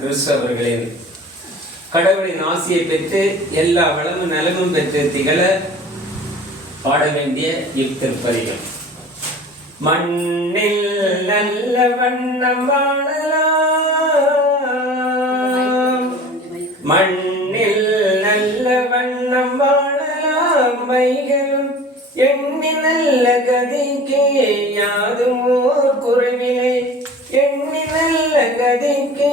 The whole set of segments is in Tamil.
கிறிஸ்து கடவுளின் ஆசியை பெற்று எல்லா வளமும் நலமும் பெற்று திகழ பாட வேண்டிய இத்திருப்பதிகம் மண்ணில் நல்ல வண்ணம் வாழலாம். மண்ணில் நல்ல வண்ணம் வாழலாம். மைகளும் எண்ணி நல்ல கதிக்கே யாதும் ஓர் குறைவிலே எண்ணி நல்ல கதிக்கே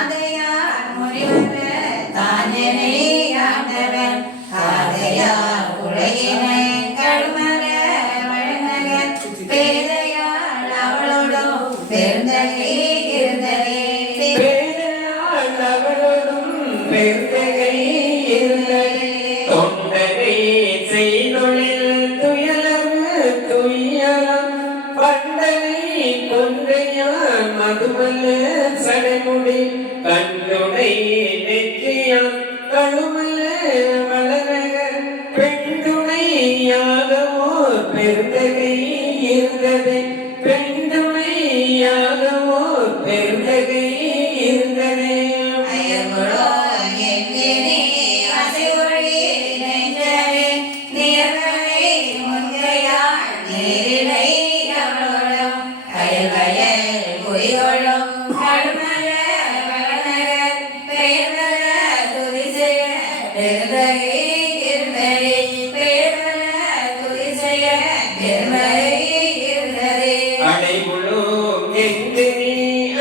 மதுமல்ல சடைமுடி. கண்ணுடை நெற்றியான் கழுமல்ல வளரகர் பெண்டுணையாகவோ பெருந்தகை இருந்ததே. பெண்டுணையாகவோ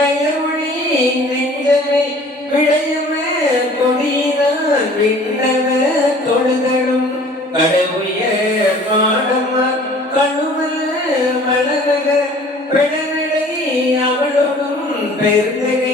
நீ நெஞ்சமே விளையம கொடிதான் விண்ணவ தொழுதலும். கடவுய மாடமா கழுமல்ல மலரக பிடநடை அவளோடும் பெருந்தகை.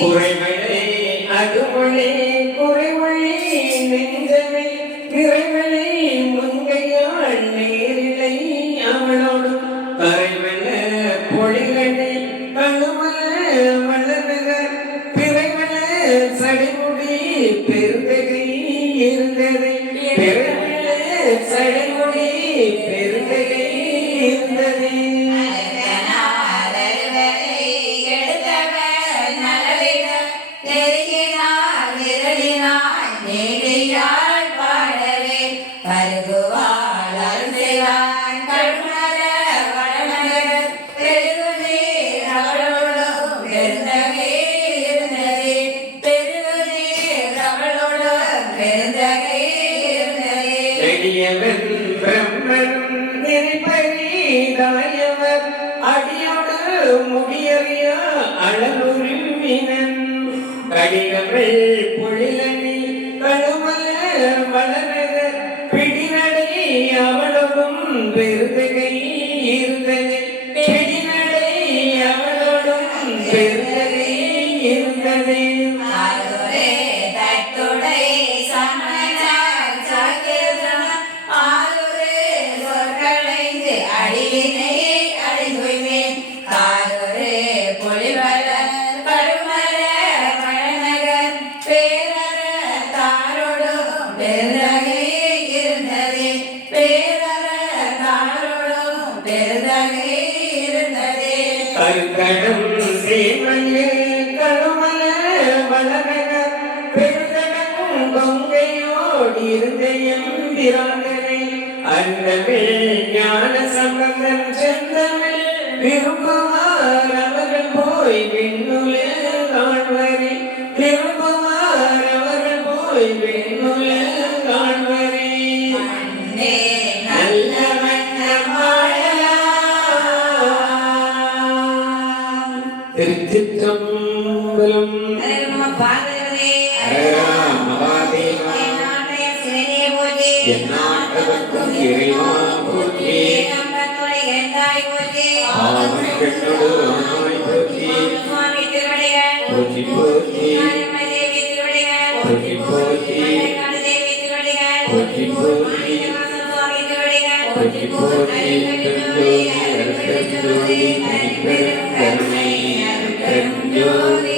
குறைவழி அதுமொழி குறைவழி நெஞ்சமே நிறைவழி முங்கையாள் நேரிலை அவளோடும் கரைவன பொழிகளி கழுமல வளநகர் பிறைவன சடைமுடி பெருந்தகை இருந்தது. பிறைவன சடைமுடி பெருந்தகை இருந்ததே. எளியவன் பிரம்மனும் நெறிப்பறிதாயவர் அடியோடு முடியறியா அளவுரிமினன் கடிகங்கள் பொழிலனி கழுமல வளரகர் பிடிநடை அவளோடும் பெருந்தகை இருந்தது பிடிநடை அவளோடும் பெருந்தகை பெருந்தகை இருந்ததே பேரற தாரோடு பெருந்தகை இருந்ததே கருக்கடம் சீமையே கருமல வளரக பெருந்தடம் கொங்கையோடி இருந்த எம்பிரானனை அன்னமே ஞான சம்பந்தன் செந்தமிழ் விரும்புவார் அவர்கள் போய் விண்ணுலே ஆழ்வரை எந்நாட்டவர்க்கும் இறைவா போற்றி. போற்றி. போற்றி போற்றி. போற்றி போற்றி. போற்றி பெருந்தோதி அருட்பெருந்தோதி பெருந்தோதி அருட்பெருந்தோதி